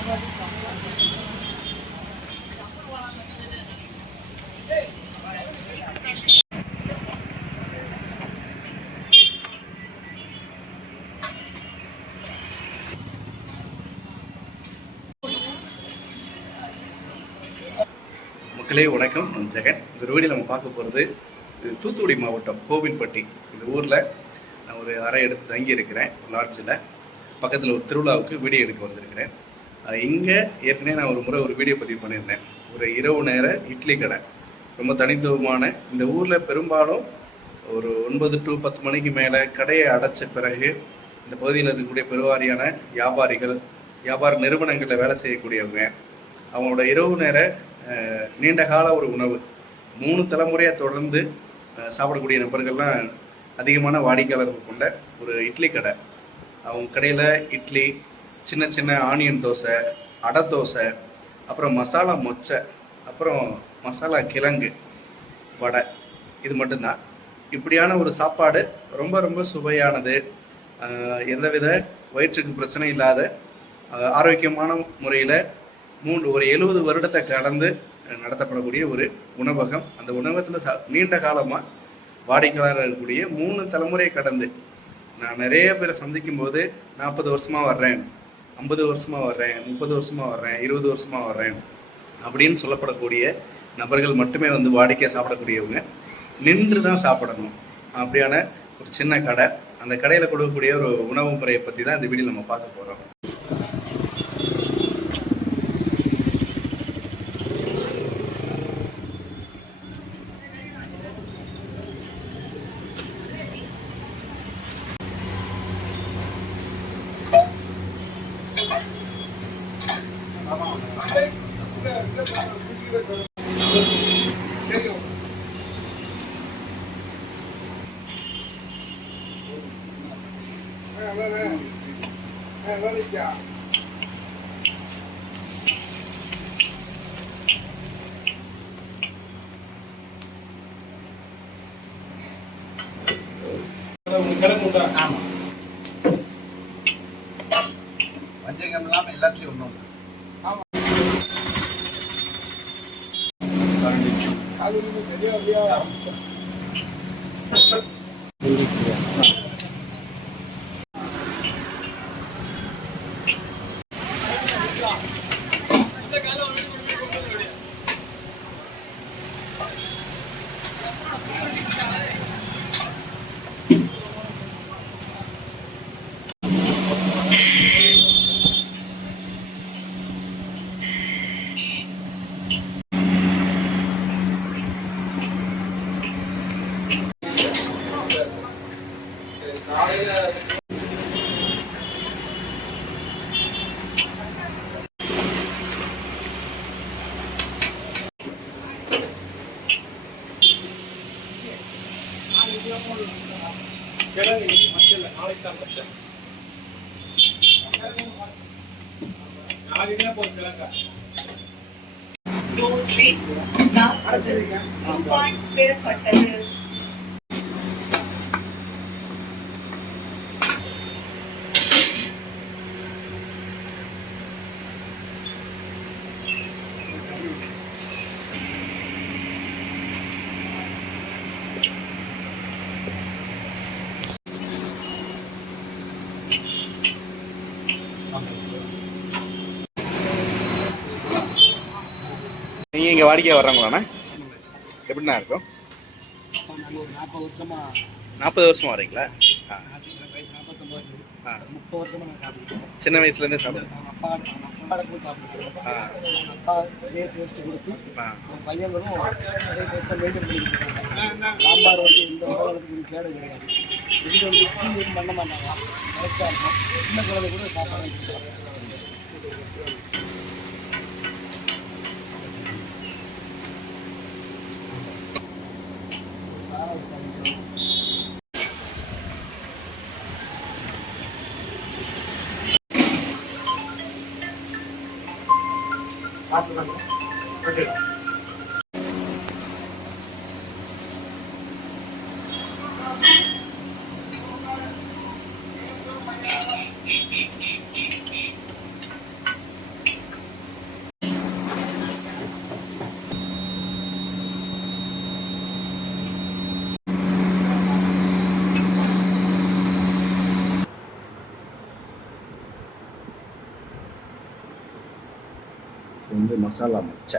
மக்களே வணக்கம், நான் ஜெகன். இந்த வீடியோ நம்ம பார்க்க போகிறது தூத்துக்குடி மாவட்டம் கோவில்பட்டி. இந்த ஊரில் நான் ஒரு அறை எடுத்து தங்கி இருக்கிறேன். லாட்ஜில் பக்கத்தில் ஒரு திருவிழாவுக்கு வீடியோ எடுக்க வந்திருக்கிறேன். இங்கே ஏற்கனவே நான் ஒரு முறை ஒரு வீடியோ பதிவு பண்ணியிருந்தேன். ஒரு இரவு நேர இட்லி கடை, ரொம்ப தனித்துவமான. இந்த ஊரில் பெரும்பாலும் ஒரு 9 to 10 மணிக்கு மேலே கடையை அடைச்ச பிறகு இந்த பகுதியில் இருக்கக்கூடிய பெருவாரியான வியாபாரிகள், வியாபார நிறுவனங்களில் வேலை செய்யக்கூடியவங்க, அவங்களோட இரவு நேர நீண்ட கால ஒரு உணவு 3 தலைமுறையாக தொடர்ந்து சாப்பிடக்கூடிய நபர்கள்லாம் அதிகமான வாடிக்கையாளர்கள் கொண்ட ஒரு இட்லி கடை. அவங்க கடையில் இட்லி, சின்ன சின்ன ஆனியன் தோசை, அடை தோசை, அப்புறம் மசாலா மொச்சை, அப்புறம் மசாலா கிழங்கு வடை, இது மட்டும்தான். இப்படியான ஒரு சாப்பாடு ரொம்ப ரொம்ப சுவையானது, எந்தவித வயிற்றுக்கு பிரச்சனை இல்லாத ஆரோக்கியமான முறையில் ஒரு 70 வருடத்தை கடந்து நடத்தப்படக்கூடிய ஒரு உணவகம். அந்த உணவகத்தில் நீண்ட காலமாக வாடிக்கையாளர் இருக்கக்கூடிய 3 தலைமுறையை கடந்து நான் நிறைய பேரை சந்திக்கும் போது 40 வருஷமாக வர்றேன், 50 வருஷமாக வர்றேன், 30 வருஷமாக வர்றேன், 20 வருஷமாக வர்றேன் அப்படின்னு சொல்லப்படக்கூடிய நபர்கள் மட்டுமே வந்து வாடிக்கையாக சாப்பிடக்கூடியவங்க. நின்று தான் சாப்பிடணும் அப்படியான ஒரு சின்ன கடை. அந்த கடையில் கொடுக்கக்கூடிய ஒரு உணவு முறையை பற்றி தான் இந்த வீடியோ நம்ம பார்க்க போகிறோம். வஞ்சகம் இல்லாமல் எல்லாத்துலேயும் ஒன்றும் பெறப்பட்டது. நீங்கள் இங்கே வாடிக்கையாக வர்றாங்களாண்ணா? எப்படிண்ணா இருக்கும்? 40 வருஷமாக வரீங்களா? 30 வருஷமா நான் சாப்பிடுவேன். சின்ன வயசுலேருந்தே சாப்பிடுவேன். அப்பா அதே டேஸ்ட் கொடுத்து பையன்களும் அதே டேஸ்ட்டை மெயின்டைன் பண்ணிட்டு இருக்காங்க. சாம்பார் வந்து இந்த உணவகத்துக்கு கேடு கிடையாது. இது வந்து மிக்ஸிங் பண்ண மாட்டாங்க, கரெக்டாக இருக்கும். சின்ன குழந்தை கூட சாப்பாடு வைக்கிறாங்க. மசாலா மச்சை.